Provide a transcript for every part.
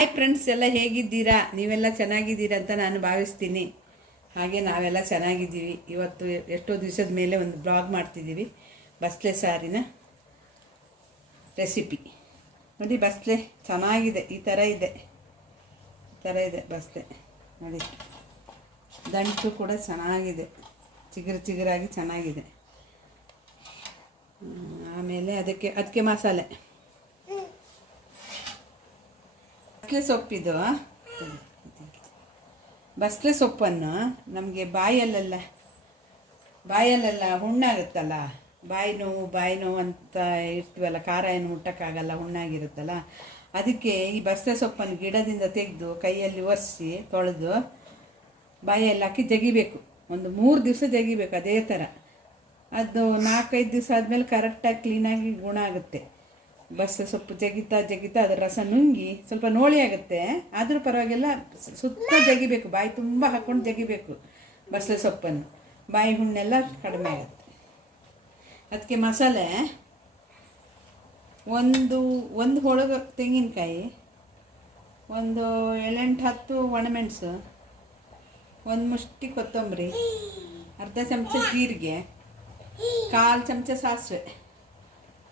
Hi friends ಎಲ್ಲ ಹೇಗಿದ್ದೀರಾ? ನೀವೆಲ್ಲ ಚೆನ್ನಾಗಿದ್ದೀರಾ ಅಂತ ನಾನು ಭಾವಿಸ್ತೀನಿ. ಹಾಗೆ ನಾವೆಲ್ಲ ಚೆನ್ನಾಗಿದ್ದೀವಿ. ಇವತ್ತು ಎಷ್ಟೋ ದಿವಸದ ಮೇಲೆ ಒಂದು ಬ್ಲಾಗ್ ಮಾಡ್ತಿದ್ದೀವಿ. ಬಸ್ಲೆ ಸಾರಿನ ರೆಸಿಪಿ ನೋಡಿ ಬಸ್ಲೆ, ಚೆನ್ನಾಗಿದೆ. ಈ ಥರ ಇದೆ. ಈ ಥರ ಇದೆ ಬಸ್ಲೆ. ನೋಡಿ. ದಂಟು ಕೂಡ ಚೆನ್ನಾಗಿದೆ. ಚಿಗುರು ಚಿಗುರಾಗಿ ಚೆನ್ನಾಗಿದೆ. ಆಮೇಲೆ ಅದಕ್ಕೆ ಅದಕ್ಕೆ ಮಸಾಲೆ. ಬಸ್ಲೆ ಸೊಪ್ಪಿದು ಬಸ್ಲೆ ಸೊಪ್ಪನ್ನು ನಮಗೆ ಬಾಯಲ್ಲೆಲ್ಲ ಬಾಯಲ್ಲೆಲ್ಲ ಹುಣ್ಣಾಗುತ್ತಲ್ಲ, ಬಾಯಿ ನೋವು ಬಾಯಿ ನೋವು ಅಂತ ಇರ್ತೀವಲ್ಲ, ಖಾರ ಏನು ಮುಟ್ಟಕ್ಕಾಗಲ್ಲ, ಹುಣ್ಣಾಗಿರುತ್ತಲ್ಲ, ಅದಕ್ಕೆ ಈ ಬಸ್ಲೆ ಸೊಪ್ಪನ್ನು ಗಿಡದಿಂದ ತೆಗೆದು ಕೈಯಲ್ಲಿ ಒರೆಸಿ ತೊಳೆದು ಬಾಯಲ್ಲಿ ಹಾಕಿ ತೆಗಿಬೇಕು ಒಂದು ಮೂರು ದಿವಸ ತೆಗಿಬೇಕು ಅದೇ ಥರ. ಅದು ನಾಲ್ಕೈದು ದಿವಸ ಆದಮೇಲೆ ಕರೆಕ್ಟಾಗಿ ಕ್ಲೀನಾಗಿ ಗುಣ ಆಗುತ್ತೆ. ಬಸ್ ಸೊಪ್ಪು ಜಗಿತಾ ಜಗಿತಾ ಅದರ ರಸ ನುಂಗಿ ಸ್ವಲ್ಪ ನೋಳಿ ಆಗುತ್ತೆ. ಆದರೂ ಪರವಾಗಿಲ್ಲ, ಸುತ್ತ ಜಗಿಬೇಕು, ಬಾಯಿ ತುಂಬ ಹಾಕ್ಕೊಂಡು ಜಗಿಬೇಕು ಬಸಳೆ ಸೊಪ್ಪನ್ನು. ಬಾಯಿ ಹುಣ್ಣೆಲ್ಲ ಕಡಿಮೆ ಆಗುತ್ತೆ. ಅದಕ್ಕೆ ಮಸಾಲೆ, ಒಂದು ಒಂದು ಹೋಳಗ ತೆಂಗಿನಕಾಯಿ, ಒಂದು ಏಳೆಂಟು ಹತ್ತು ಒಣಮೆಣಸು, ಒಂದು ಮುಷ್ಟಿ ಕೊತ್ತಂಬರಿ, ಅರ್ಧ ಚಮಚ ಜೀರಿಗೆ, ಕಾಲು ಚಮಚ ಸಾಸಿವೆ.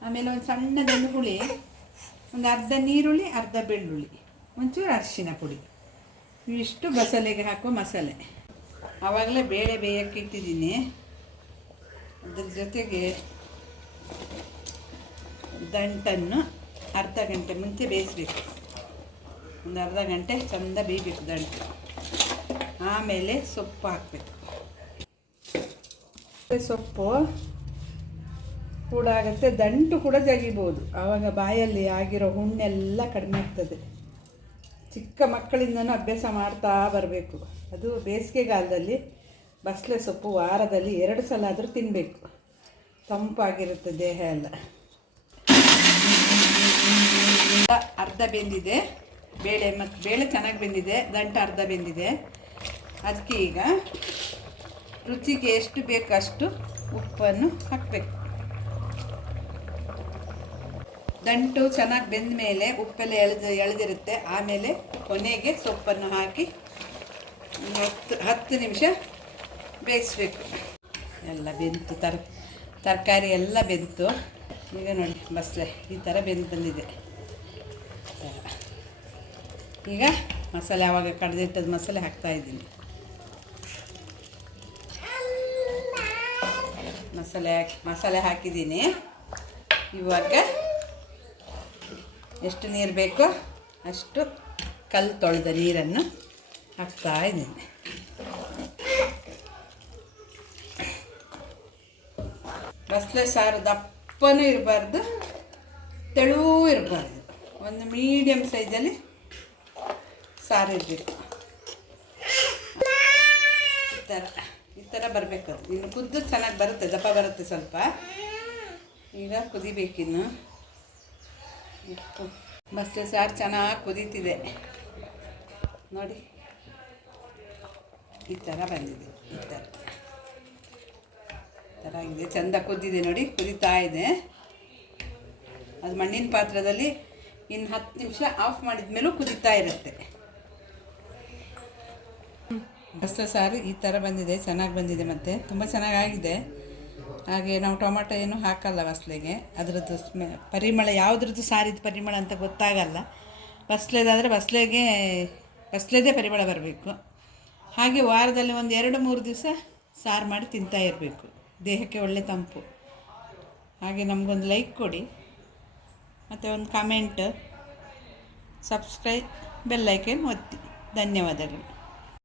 ಆಮೇಲೆ ಒಂದು ಸಣ್ಣದೊಂದು ಹುಳಿ, ಒಂದು ಅರ್ಧ ನೀರುಳ್ಳಿ, ಅರ್ಧ ಬೆಳ್ಳುಳ್ಳಿ, ಒಂಚೂರು ಅರಿಶಿನ ಪುಡಿ. ಇವಿಷ್ಟು ಬಸಳೆಗೆ ಹಾಕೋ ಮಸಾಲೆ. ಆವಾಗಲೇ ಬೇಳೆ ಬೇಯಕ್ಕೆ ಇಟ್ಟಿದ್ದೀನಿ. ಅದ್ರ ಜೊತೆಗೆ ದಂಟನ್ನು ಅರ್ಧ ಗಂಟೆ ಮುಂಚೆ ಬೇಯಿಸ್ಬೇಕು. ಒಂದು ಅರ್ಧ ಗಂಟೆ ಚಂದ ಬೇಯಬೇಕು ದಂಟು. ಆಮೇಲೆ ಸೊಪ್ಪು ಹಾಕಬೇಕು. ಸೊಪ್ಪು ಕೂಡ ಆಗುತ್ತೆ, ದಂಟು ಕೂಡ ಜಗಿಬೋದು. ಆವಾಗ ಬಾಯಲ್ಲಿ ಆಗಿರೋ ಹುಣ್ಣೆಲ್ಲ ಕಡಿಮೆ ಆಗ್ತದೆ. ಚಿಕ್ಕ ಮಕ್ಕಳಿಂದನೂ ಅಭ್ಯಾಸ ಮಾಡ್ತಾ ಬರಬೇಕು. ಅದು ಬೇಸಿಗೆಗಾಲದಲ್ಲಿ ಬಸಳೆ ಸೊಪ್ಪು ವಾರದಲ್ಲಿ ಎರಡು ಸಲ ಆದರೂ ತಿನ್ನಬೇಕು ತಂಪಾಗಿರುತ್ತೆ ದೇಹ ಎಲ್ಲ. ಅರ್ಧ ಬೆಂದಿದೆ. ಬೇಳೆ ಮತ್ತು ಬೇಳೆ ಚೆನ್ನಾಗಿ ಬೆಂದಿದೆ. ದಂಟ ಅರ್ಧ ಬೆಂದಿದೆ. ಅದಕ್ಕೆ ಈಗ ರುಚಿಗೆ ಎಷ್ಟು ಬೇಕಷ್ಟು ಉಪ್ಪನ್ನು ಹಾಕಬೇಕು. ದಂಟು ಚೆನ್ನಾಗಿ ಬೆಂದ ಮೇಲೆ ಉಪ್ಪೆಲ್ಲ ಎಳೆದು, ಎಳೆದಿರುತ್ತೆ. ಆಮೇಲೆ ಕೊನೆಗೆ ಸೊಪ್ಪನ್ನು ಹಾಕಿ ಹತ್ತು ಹತ್ತು ನಿಮಿಷ ಬೇಯಿಸ್ಬೇಕು. ಎಲ್ಲ ಬೆಂತು, ತರ, ತರಕಾರಿ ಎಲ್ಲ ಬೆಂತು. ಈಗ ನೋಡಿ ಬಸ್ಲೆ ಈ ಥರ ಬೆಂದು ಬಂದಿದೆ ಈಗ ಮಸಾಲೆ ಆವಾಗ ಕಡ್ದಿಟ್ಟದ ಮಸಾಲೆ ಹಾಕ್ತಾಯಿದ್ದೀನಿ ಮಸಾಲೆ ಹಾಕಿ, ಮಸಾಲೆ ಹಾಕಿದ್ದೀನಿ. ಇವಾಗ ಎಷ್ಟು ನೀರು ಬೇಕೋ ಅಷ್ಟು ಕಲ್ಲು ತೊಳೆದ ನೀರನ್ನು ಹಾಕ್ತಾ ಇದ್ದೀನಿ. ಬಸಳೆ ಸಾರು ದಪ್ಪನೂ ಇರಬಾರ್ದು ತೆಳುವೂ ಇರಬಾರ್ದು. ಒಂದು ಮೀಡಿಯಮ್ ಸೈಜಲ್ಲಿ ಸಾರು ಇರಬೇಕು. ಈ ಥರ ಈ ಥರ ಬರಬೇಕು ಅದು ಇನ್ನು ಕುದ್ದು ಚೆನ್ನಾಗಿ ಬರುತ್ತೆ, ದಪ್ಪ ಬರುತ್ತೆ ಸ್ವಲ್ಪ. ಈಗ ಕುದಿಬೇಕಿನ್ನು. ಬಸ್ಲೆ ಸಾರು ಚೆನ್ನಾಗಿ ಕುದೀತಿದೆ. ನೋಡಿ. ಈ ಥರ ಬಂದಿದೆ, ಈ ಥರ ಥರ ಆಗಿದೆ. ಚೆಂದ ಕುದ್ದಿದೆ ನೋಡಿ, ಕುದೀತಾ ಇದೆ. ಅದು ಮಣ್ಣಿನ ಪಾತ್ರದಲ್ಲಿ ಇನ್ನು ಹತ್ತು ನಿಮಿಷ ಆಫ್ ಮಾಡಿದ ಮೇಲೂ ಕುದೀತಾ ಇರುತ್ತೆ. ಬಸ್ಲೆ ಸಾರು ಈ ಥರ ಬಂದಿದೆ, ಚೆನ್ನಾಗಿ ಬಂದಿದೆ ಮತ್ತು. ತುಂಬ ಚೆನ್ನಾಗಾಗಿದೆ. ಹಾಗೆ ನಾವು ಟೊಮಾಟೊ ಏನು ಹಾಕಲ್ಲ ಬಸ್ಲೆಗೆ ಅದರದ್ದು ಸ್ಮೆ, ಪರಿಮಳ ಯಾವುದ್ರದ್ದು ಸಾರಿದ ಪರಿಮಳ ಅಂತ ಗೊತ್ತಾಗಲ್ಲ. ಬಸ್ಲೇದಾದರೆ ಬಸ್ಲೆಗೆ ಬಸ್ಲೆದೇ ಪರಿಮಳ ಬರಬೇಕು. ಹಾಗೆ ವಾರದಲ್ಲಿ ಒಂದು ಎರಡು ಮೂರು ದಿವಸ ಸಾರು ಮಾಡಿ ತಿಂತಾ ಇರಬೇಕು. ದೇಹಕ್ಕೆ ಒಳ್ಳೆ ತಂಪು. ಹಾಗೆ ನಮಗೊಂದು ಲೈಕ್ ಕೊಡಿ. ಮತ್ತು ಒಂದು ಕಮೆಂಟ್ ಸಬ್ಸ್ಕ್ರೈಬ್ ಬೆಲ್ಲೈಕನ್ ಒತ್ತಿ. ಧನ್ಯವಾದಗಳು.